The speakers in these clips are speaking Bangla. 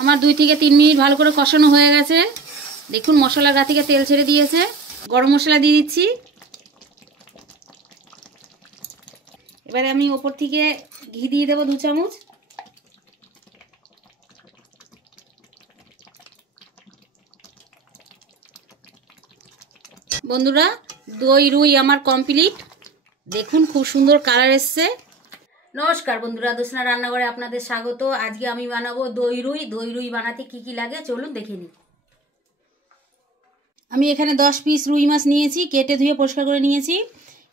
আমার 2 থেকে 3 মিনিট ভালো করে কষানো হয়ে গেছে। দেখুন মশলার গা থেকে তেল ছেড়ে দিয়েছে। গরম মশলা দিয়ে দিচ্ছি। এবারে আমি ওপর থেকে ঘি দিয়ে দেবো 2 চামচ। বন্ধুরা, দই রুই আমার কমপ্লিট। দেখুন খুব সুন্দর কালার এসছে। নমস্কার বন্ধুরা, দোসনা রান্নাঘরে আপনাদের স্বাগত। আজকে আমি বানাবো দই রুই। দই রুই বানাতে কি কি লাগে চলুন দেখে নিই। আমি এখানে 10 পিস রুই মাছ নিয়েছি, কেটে ধুয়ে পরিষ্কার করে নিয়েছি।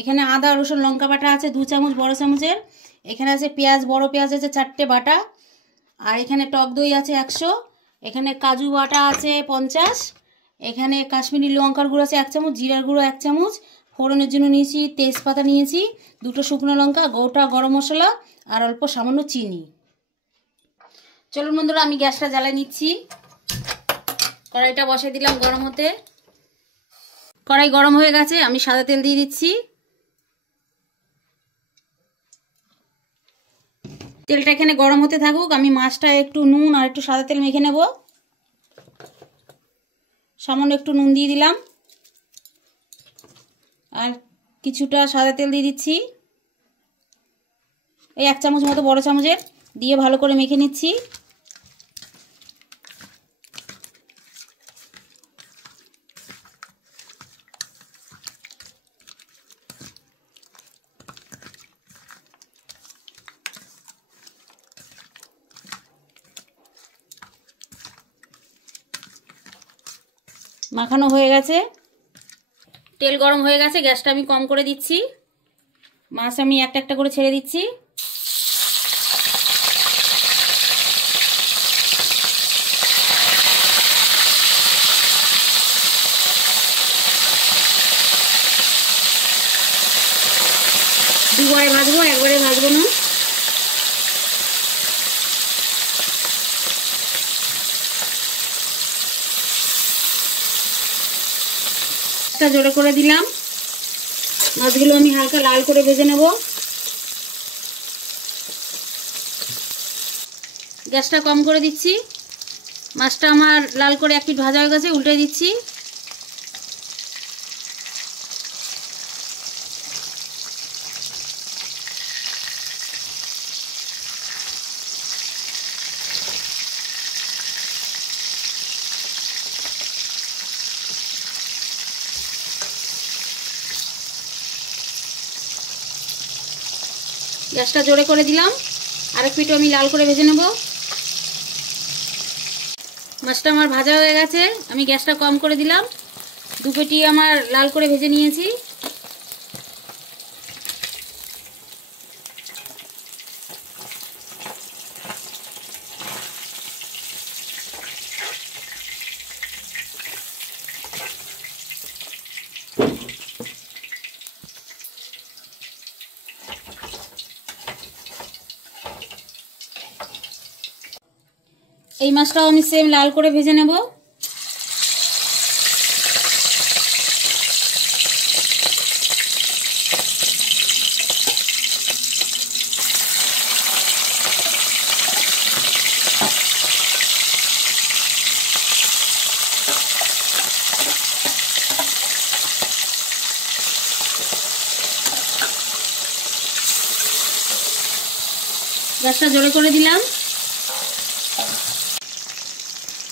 এখানে আদা রসুন লঙ্কা বাটা আছে 2 চামচ বড় চামচের। এখানে আছে পেঁয়াজ, বড় পেঁয়াজ আছে 4টে বাটা। আর এখানে টক দই আছে 100। এখানে কাজু বাটা আছে 50। এখানে কাশ্মীরি লঙ্কার গুঁড়ো আছে 1 চামচ, জিরার গুঁড়ো 1 চামচ, ফোড়নের জন্য নিয়েছি তেজপাতা নিয়েছি, 2টো শুকনো লঙ্কা, গোটা গরম মশলা আর অল্প সামান্য চিনি। চলুন বন্ধুরা, আমি গ্যাসটা জ্বালিয়ে নিচ্ছি। কড়াইটা বসিয়ে দিলাম গরম হতে। কড়াই গরম হয়ে গেছে, আমি সাদা তেল দিয়ে দিচ্ছি। তেলটা এখানে গরম হতে থাকুক। আমি মাছটা একটু নুন আর একটু সাদা তেল মেখে নেব। সামান্য একটু নুন দিয়ে দিলাম আর কিছুটা সাদা তেল দিয়ে দিচ্ছি, এই 1 চামচ মতো বড় চামচের, দিয়ে ভালো করে মেখে নিচ্ছি। মাখানো হয়ে গেছে, তেল গরম হয়ে গেছে, গ্যাসটা আমি কম করে দিচ্ছি। মাছ আমি একটা একটা করে ছেড়ে দিচ্ছি। দুবারে ভাজবো, একবারে ভাজবো না। জোরে করে দিলাম। মাছগুলো আমি হালকা লাল করে ভেজে নেব। গ্যাসটা কম করে দিচ্ছি। মাছটা আমার লাল করে 1 পিঠ ভাজা হয়ে গেছে, উল্টে দিচ্ছি। গ্যাসটা জোরে করে দিলাম। আরেক পিঠও আমি লাল করে ভেজে নেব। মাছটা আমার ভাজা হয়ে গেছে, আমি গ্যাসটা কম করে দিলাম। 2 পিঠই আমার লাল করে ভেজে নিয়েছি। এই মাছটাও আমি সেম লাল করে ভেজে নেব। গ্যাসটা জোরে করে দিলাম।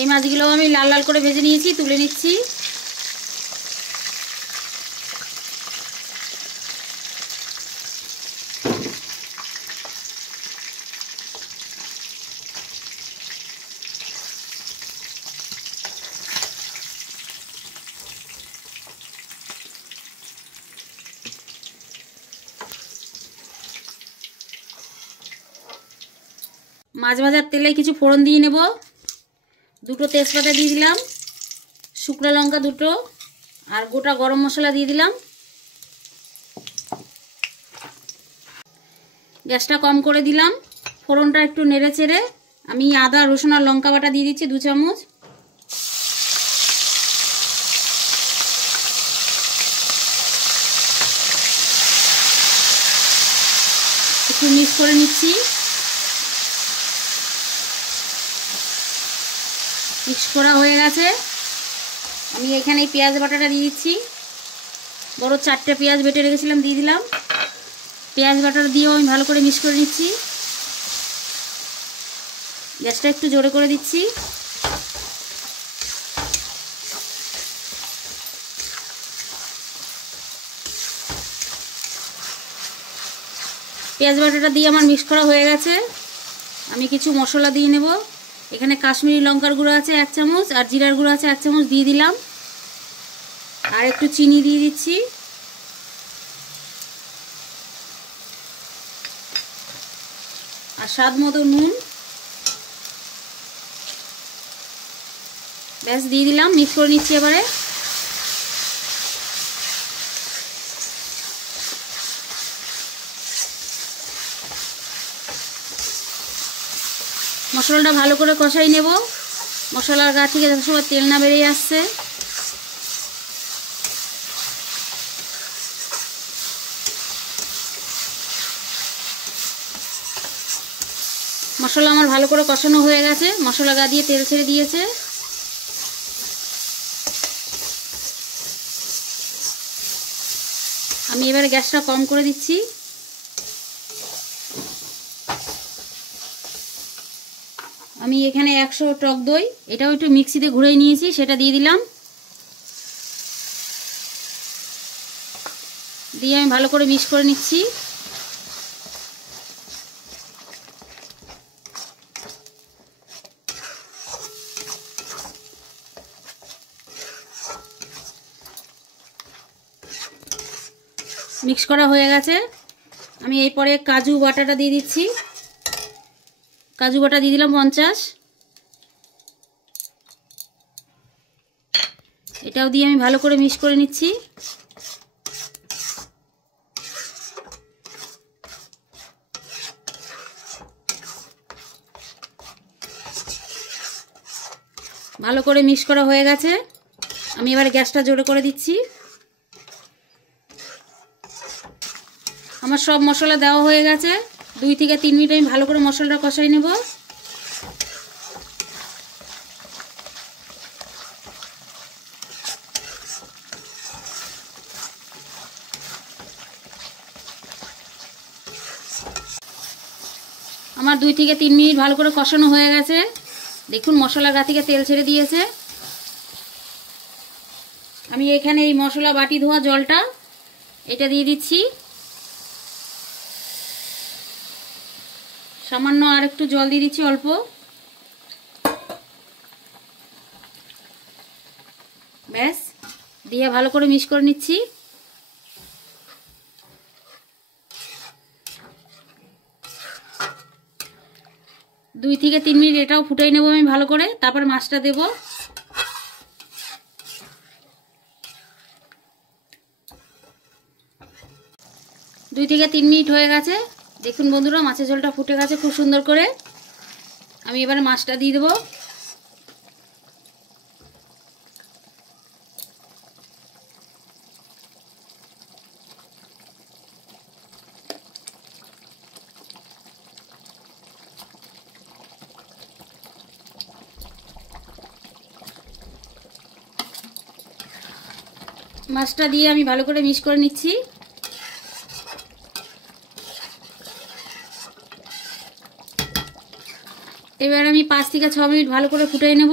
এই মাছগুলো আমি লাল লাল করে ভেজে নিয়েছি, তুলে নিচ্ছি। মাছ ভাজার তেলে কিছু ফোড়ন দিয়ে নেব। 2টো তেজপাতা দিয়ে দিলাম, শুকনো লঙ্কা 2টো আর গোটা গরম মশলা দিয়ে দিলাম। গ্যাসটা কম করে দিলাম। ফোড়নটা একটু নেড়ে চেড়ে আমি আদা রসুন আর লঙ্কা বাটা দিয়ে দিচ্ছি 2 চামচ। একটু মিক্স করে নিচ্ছি। মিক্স করা হয়ে গেছে। আমি এখানে এই পেঁয়াজ বাটাটা দিয়ে দিচ্ছি। বড় 4টে পেঁয়াজ বেটে রেখেছিলাম, দিয়ে দিলাম। পেঁয়াজ বাটাটা দিয়েও আমি ভালো করে মিক্স করে নিচ্ছি। গ্যাসটা একটু জোরে করে দিচ্ছি। পেঁয়াজ বাটাটা দিয়ে আমার মিক্স করা হয়ে গেছে। আমি কিছু মশলা দিয়ে নেব। এখানে কাশ্মীরি লঙ্কার গুঁড়ো আছে 1 চামচ, আর জিরার গুঁড়ো আছে 1 চামচ, দিয়ে দিলাম। আর একটু চিনি দিয়ে দিচ্ছি। আর স্বাদ মতো নুন। ব্যাস দিয়ে দিলাম, মিক্স করে নিচ্ছি এবারে। মশলাটা ভালো করে কষাই নেব। মশলার গা থেকে যত সময় তেল না বেরিয়ে আসছে। মশলা আমার ভালো করে কষানো হয়ে গেছে। মশলা গা দিয়ে তেল ছেড়ে দিয়েছে। আমি এবারে গ্যাসটা কম করে দিচ্ছি। আমি এখানে 100 টক দই, এটাও একটু মিক্সিতে ঘুরিয়ে নিয়েছি, সেটা দিয়ে দিলাম। দিয়ে আমি ভালো করে মিক্স করে নিচ্ছি। মিক্স করা হয়ে গেছে। আমি এরপরে কাজু বাটাটা দিয়ে দিচ্ছি। কাজু বাটা দিয়ে দিলাম 50। এটাও দিয়ে আমি ভালো করে মিক্স করে নিচ্ছি। ভালো করে মিক্স করা হয়ে গেছে। আমি এবার গ্যাসটা জোরে করে দিচ্ছি। আমার সব মশলা দেওয়া হয়ে গেছে। 2 থেকে 3 মিনিট আমি ভালো করে মশলাটা কষাই নেব। আমার 2 থেকে 3 মিনিট ভালো করে কষানো হয়ে গেছে। দেখুন মশলা গা থেকে তেল ছেড়ে দিয়েছে। আমি এখানে এই মশলা বাটি ধোয়া জলটা এটা দিয়ে দিচ্ছি। সামান্য আর একটু জল দিয়ে দিচ্ছি, অল্প। ব্যাস দিয়ে ভালো করে মিক্স করে নিচ্ছি। দুই থেকে 3 মিনিট এটাও ফুটাই নেব আমি ভালো করে, তারপর মাছটা দেব। দুই থেকে 3 মিনিট হয়ে গেছে। দেখুন বন্ধুরা মাছের ঝোলটা ফুটে গেছে খুব সুন্দর করে। আমি এবারে মাছটা দিয়ে দেবো। মাছটা দিয়ে আমি ভালো করে মিক্স করে নিচ্ছি। এবার আমি 5 থেকে 6 মিনিট ভালো করে ফুটিয়ে নেব।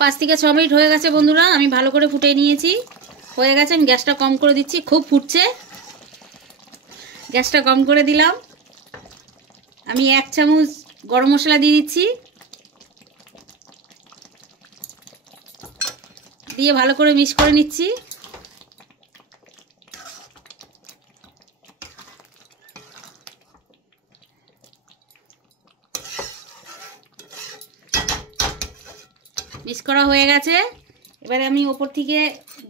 5 থেকে 6 মিনিট হয়ে গেছে বন্ধুরা, আমি ভালো করে ফুটিয়ে নিয়েছি। হয়ে গেছে, আমি গ্যাসটা কম করে দিচ্ছি। খুব ফুটছে, গ্যাসটা কম করে দিলাম। আমি 1 চামচ গরম মশলা দিয়ে দিচ্ছি। দিয়ে ভালো করে মিক্স করে নিচ্ছি। মিক্স করা হয়ে গেছে। এবারে আমি ওপর থেকে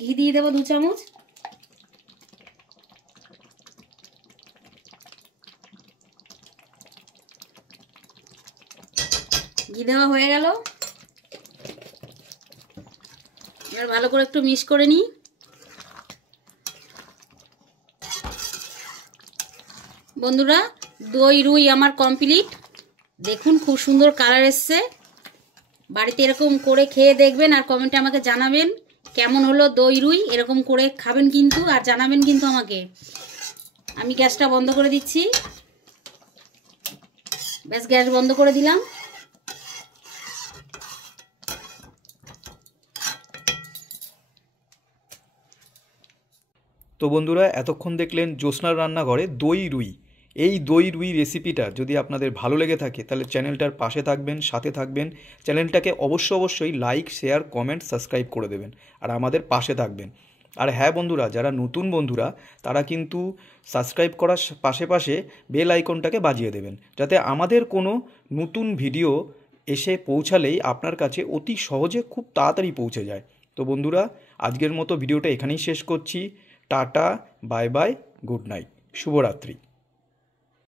ঘি দিয়ে দেবো 2 চামচ। ঘি দেওয়া হয়ে গেল। এবার ভালো করে একটু মিক্স করে নিই। বন্ধুরা, দই রুই আমার কমপ্লিট। দেখুন খুব সুন্দর কালার এসছে। বাড়িতে এরকম করে খেয়ে দেখবেন আর কমেন্টে আমাকে জানাবেন কেমন হলো দই রুই। এরকম করে খাবেন কিন্তু, আর জানাবেন কিন্তু আমাকে। আমি গ্যাসটা বন্ধ করে দিচ্ছি। ব্যাস, গ্যাস বন্ধ করে দিলাম। তো বন্ধুরা, এতক্ষণ দেখলেন জ্যোৎস্নার রান্নাঘরে দই রুই। এই দই রুই রেসিপিটা যদি আপনাদের ভালো লেগে থাকে তাহলে চ্যানেলটার পাশে থাকবেন, সাথে থাকবেন। চ্যানেলটাকে অবশ্যই লাইক, শেয়ার, কমেন্ট, সাবস্ক্রাইব করে দেবেন আর আমাদের পাশে থাকবেন। আর হ্যাঁ বন্ধুরা, যারা নতুন বন্ধুরা তারা কিন্তু সাবস্ক্রাইব করার পাশে বেল আইকনটাকে বাজিয়ে দেবেন, যাতে আমাদের কোনো নতুন ভিডিও এসে পৌঁছালেই আপনার কাছে অতি সহজে খুব তাড়াতাড়ি পৌঁছে যায়। তো বন্ধুরা, আজকের মতো ভিডিওটা এখানেই শেষ করছি। Tata, bye bye, good night, শুভরাত্রি।